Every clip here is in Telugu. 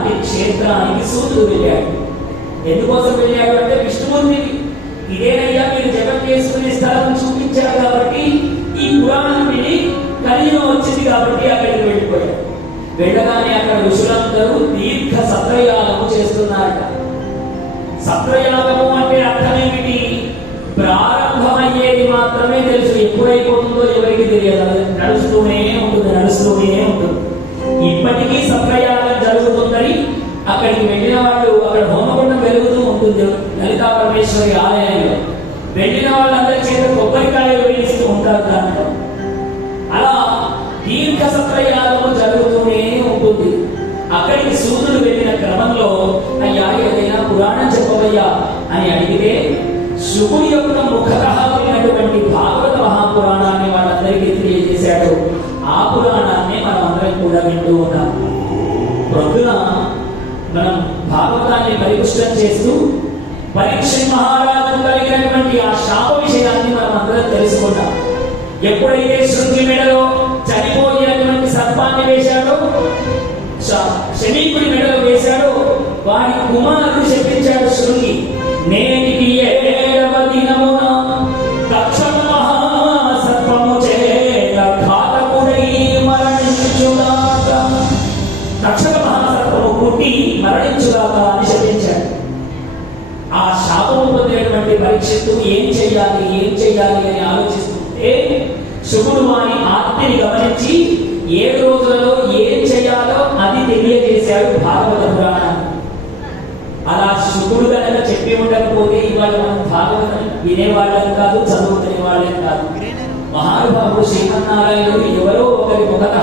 అలాంటి క్షేత్రానికి సూర్యుడు వెళ్ళాడు. ఎందుకోసం వెళ్ళాడు అంటే విష్ణుమూర్తి ఇదేనయ్యా మీరు జపం చేసుకునే స్థలం చూపించారు కాబట్టి ఈ పురాణం విని కలియుగం వచ్చింది కాబట్టి అక్కడికి వెళ్ళిపోయాడు వెళ్ళగానే అక్కడ ఋషులందరూ దీర్ఘ సత్రయాగము చేస్తున్నారట. సత్రయాగము అంటే అర్థమేమిటి? ప్రారంభమయ్యేది మాత్రమే తెలుసు. ఎప్పుడైపోతుందో ఎవరికి తెలియదు. నడుస్తూనే ఉంటుంది నడుస్తూనే ఉంటుంది. ఇప్పటికీ సత్రయాగం జరుగుతుందని అక్కడికి వెళ్ళిన వాళ్ళు అక్కడ హోమగుండం వెలుగుతూ ఉంటుంది. లలితా పరమేశ్వరి ఆలయంలో. వెళ్ళిన వాళ్ళందరి చేత కొబ్బరికాయలు వేస్తూ ఉంటారు దాంట్లో. అలా దీర్ఘ సత్రయాగము జరుగుతూనే ఉంటుంది. అక్కడికి సూర్యుడు వెళ్ళిన క్రమంలో అయ్యా ఏదైనా పురాణం చెప్పవయ్యా అని అడిగితే శుభుని యొక్క ముఖత ఉన్నటువంటి భాగవత మహాపురాణాన్ని వాళ్ళందరికీ తెలియజేశాడు. ఆ పురాణాన్ని మనం అందరం కూడా వింటూ ఉన్నాము ప్రొద్దున మనం భాగవతాన్ని పరిపుష్టం చేస్తూ పరీక్ష మహారాజు కలిగినటువంటి ఆ శాప విషయాన్ని మనం అందరం తెలుసుకుంటాం. ఎప్పుడైతే శృంగి మెడలో చనిపోయినటువంటి సర్పాన్ని వేశాడో శ- మెడలో వేశాడో వారి కుమారుడు చెప్పించాడు శృంగి మరణించుగాక అని శపించాడు. ఆ శాపము పొందినటువంటి పరీక్షిత్తు ఏం చెయ్యాలి ఏం చెయ్యాలి అని ఆలోచిస్తుంటే శుకుడు వారి ఆత్మని గమనించి ఏడు రోజులలో ఏం చేయాలో అది తెలియజేశాడు భాగవత పురాణం. అలా శుకుడు కనుక చెప్పి ఉండకపోతే ఇవాళ మనం భాగవతం వినేవాళ్ళం కాదు చదువుకునే వాళ్ళం కాదు. మహానుభావుడు శ్రీమన్నారాయణుడు ఎవరో ఒకరి ముఖత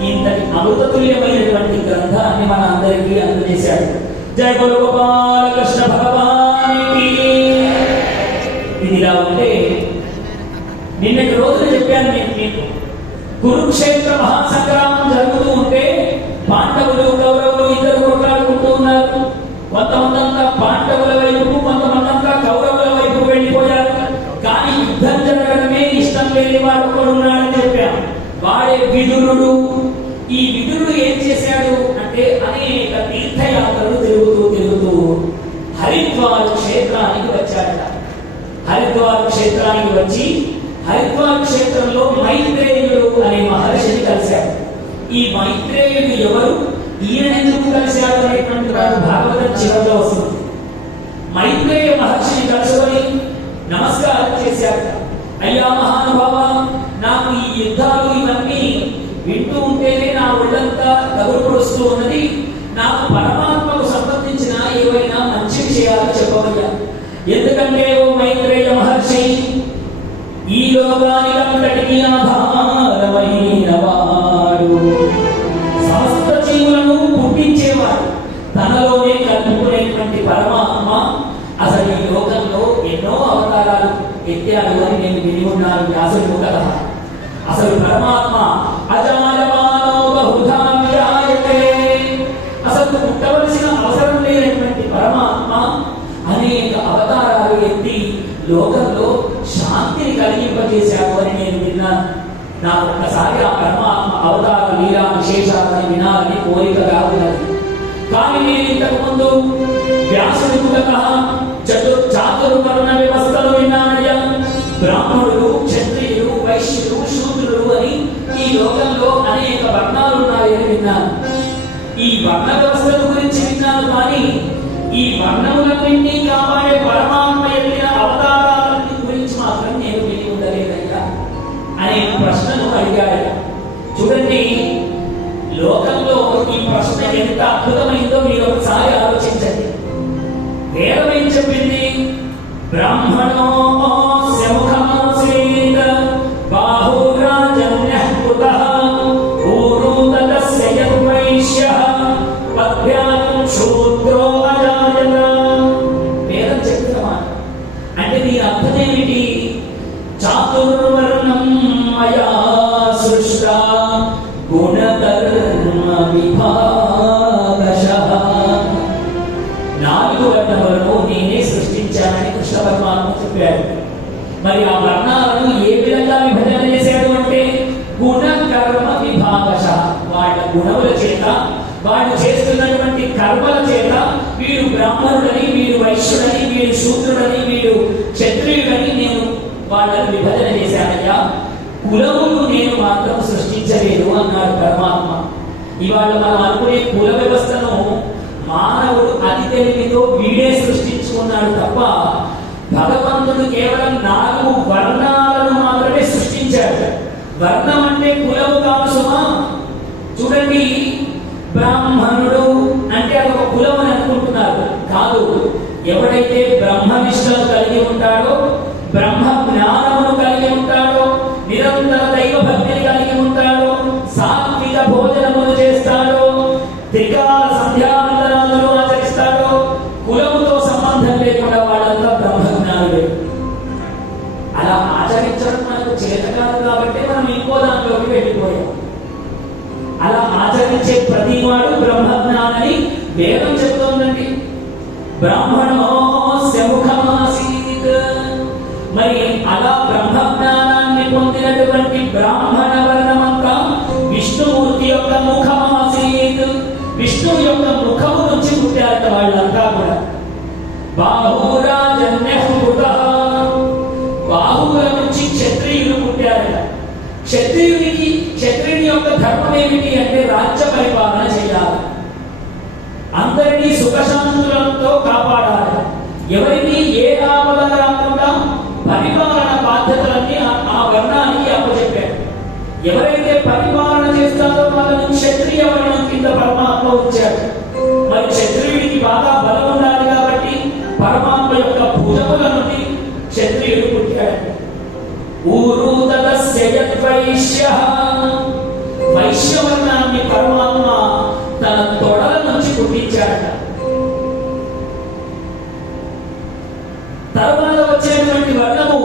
ఇంతటి అమృతతుల్యమైనటువంటి గ్రంథాన్ని మన అందరికీ అందజేశాడు. జయ గురు గోపాలకృష్ణ భగవానికి. ఇది ఇలా ఉంటే నిన్నటి రోజున చెప్పాను నేను మీకు. కురుక్షేత్ర మహాసంగ్రామం హరిద్వార్ క్షేత్రానికి వచ్చాడట హరిద్వార్ క్షేత్రానికి వచ్చి హరిద్వార్ క్షేత్రంలో మైత్రేయుడు అనే మహర్షిని కలిశాడు. ఈ మైత్రేయుడు ఎవరు? ఈయన ఎందుకు కలిశాడు అనేటువంటి వాడు భాగవతం చివరిలో వస్తుంది. మైత్రేయ మహర్షిని కలుసుకొని నమస్కారం చేశాడు అయ్యా మహానుభావ నాకు ఈ యుద్ధాలు ఇవన్నీ వింటూ ఉంటేనే నా ఒళ్ళంతా తగులు పొడుస్తూ ఉన్నది. నాకు పరమ ఎందుకంటే ఓ మైత్రేయ మహర్షి ఈ లోకానికంతటికి ఆధారమైన వారు సమస్త జీవులను పుట్టించేవారు తనలోనే కలుపుకునేటువంటి పరమాత్మ అసలు ఈ లోకంలో ఎన్నో అవతారాలు ఎత్తారు అని నేను విని ఉన్నాను వ్యాసుడు కదా అసలు పరమాత్మ అజమానవ లోకంలో శాంతిని కలిగింపజేశాడు అని నేను విన్నాను నా ఒక్కసారి ఆ పరమాత్మ అవతార లీలా విశేషాలని వినాలని కోరిక కాదు కానీ నేను ఇంతకు ముందు వ్యాసుడి మూలక చతు చాతుర్వర్ణ వ్యవస్థలు విన్నానయ్యా. బ్రాహ్మణులు క్షత్రియులు వైశ్యులు శూద్రులు అని ఈ లోకంలో అనేక వర్ణాలు ఉన్నాయని విన్నాను ఈ వర్ణ వ్యవస్థల గురించి విన్నాను కానీ ఈ వర్ణములన్నింటినీ కాపాడే బ్రాహ్మణో శముఖమాసీత బాహురాజన్య కృత ఊరూతస్య యన్మైష్య పద్భ్యాం శూద్రో అజాయన వేదం చెప్తామా అంటే దీని అర్థం ఏమిటి? చాతుర్వర్ణం మయా సృష్ట గుణకర్మ విభాగశ నాలుగు వర్ణములను నేనే కృష్ణ పరమాత్మ చెప్పాడు. మరి ఆ వర్ణాలను ఏ విధంగా విభజన చేశాడు అంటే గుణ కర్మ విభాగశ. వాళ్ళ గుణముల చేత వాళ్ళు చేస్తున్నటువంటి కర్మల చేత వీరు బ్రాహ్మణుడని వీరు వైశ్యుడని వీరు శూద్రుడని వీరు క్షత్రియుడని నేను వాళ్ళని విభజన చేశానయ్యా. కులమును నేను మాత్రం సృష్టించలేదు అన్నారు పరమాత్మ. ఇవాళ మనం అనుకునే కుల వ్యవస్థను మానవుడు అతి తెలివితో వీడే సృష్టించుకున్నాడు తప్ప భగవంతుడు కేవలం నాలుగు వర్ణాలను మాత్రమే సృష్టించాడు. వర్ణం అంటే కులము కాదు సుమా. చూడండి బ్రాహ్మణుడు అంటే అదొక కులం అని అనుకుంటున్నారు. కాదు ఎవడైతే బ్రహ్మ నిష్టను కలిగి ఉంటాడో బ్రహ్మ జ్ఞానమును కలిగి ఉంటాడో నిరంతర దైవ భక్తిని కలిగి ఉంటాడో సాత్విక భోజనములు చేస్తాడో త్రికాల సంధ్యావందనాలను ఆచరిస్తాడో కులముతో సంబంధం లేకుండా వాళ్ళంతా ఆచరించడం మనకు చేత కాదు కాబట్టి మనం ఇంకో దాంట్లోకి వెళ్ళిపోయాం. అలా ఆచరించే ప్రతి వాడు బ్రహ్మజ్ఞానని వేదం చెప్తోందండి బ్రాహ్మణో ముఖమాసీత్ మరి అలా బ్రహ్మజ్ఞానాన్ని పొందినటువంటి బ్రాహ్మణ వర్ణమంతా విష్ణుమూర్తి యొక్క ముఖమాసీత్. విష్ణువు యొక్క ముఖము నుంచి పుట్టారట వాళ్ళంతా కూడా. బాహు క్షత్రియునికి క్షత్రియుని యొక్క ధర్మం ఏమిటి అంటే రాజ్య పరిపాలన చేయాలి. అందరినీ సుఖశాంతులతో కాపాడాలి. ఎవరికి ఏ ఆపద రాకుండా పరిపాలన బాధ్యతలన్నీ ఆ- వర్ణానికి అప్పచెప్పాడు ఎవరైతే పరిపాలన చేస్తారో వాళ్ళని క్షత్రియ వర్ణం కింద పరమాత్మ వచ్చారు మరి క్షత్రియుడికి బాగా బలం ఉండాలి కాబట్టి పరమాత్మ యొక్క భుజముల నుండి క్షత్రియుడు పుట్టాడు. ఊరు యద్వైశ్య వైశ్యవర్ణాన్ని పరమాత్మ తన తొడల నుంచి పుట్టించాడట. తర్వాత వచ్చేటువంటి వర్ణము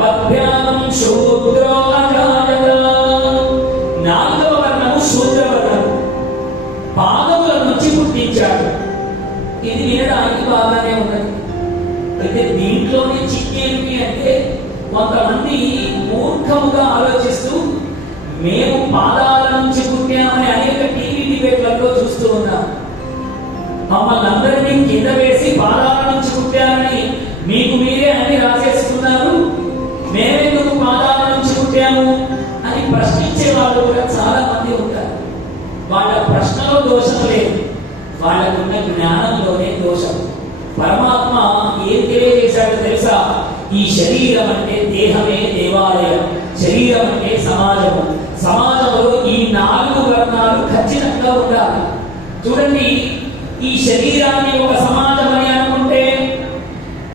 పద్భ్యానం శూద్రో నాలుగవ వర్ణము శూద్రవర్ణము. పాదముల నుంచి పుట్టించాడు. ఇది వినడానికి బాగానే ఉన్నది. అయితే దీంట్లోనే చిక్కేమి అంటే కొంతమంది మూర్ఖముగా ఆలోచిస్తూ మేము పాదాల నుంచి పుట్టామని అనేక టీవీ డిబేట్లలో చూస్తూ ఉన్నాం. మమ్మల్ని అందరినీ కింద వేసి పాదాల నుంచి పుట్టామని మీకు మీరే అన్ని రాసేసుకున్నారు. మేమెందుకు పాదాల నుంచి పుట్టాము? అని ప్రశ్నించే వాళ్ళు కూడా చాలా మంది ఉంటారు. వాళ్ళ ప్రశ్నలో దోషం లేదు. వాళ్ళకున్న జ్ఞానంలోనే దోషం. పరమాత్మ ఏం తెలియజేశాడో తెలుసా? ఈ శరీరం అంటే దేహమే దేవాలయం శరీరం అంటే సమాజము. సమాజంలో ఈ నాలుగు వర్ణాలు ఖచ్చితంగా ఉండాలి. చూడండి ఈ శరీరాన్ని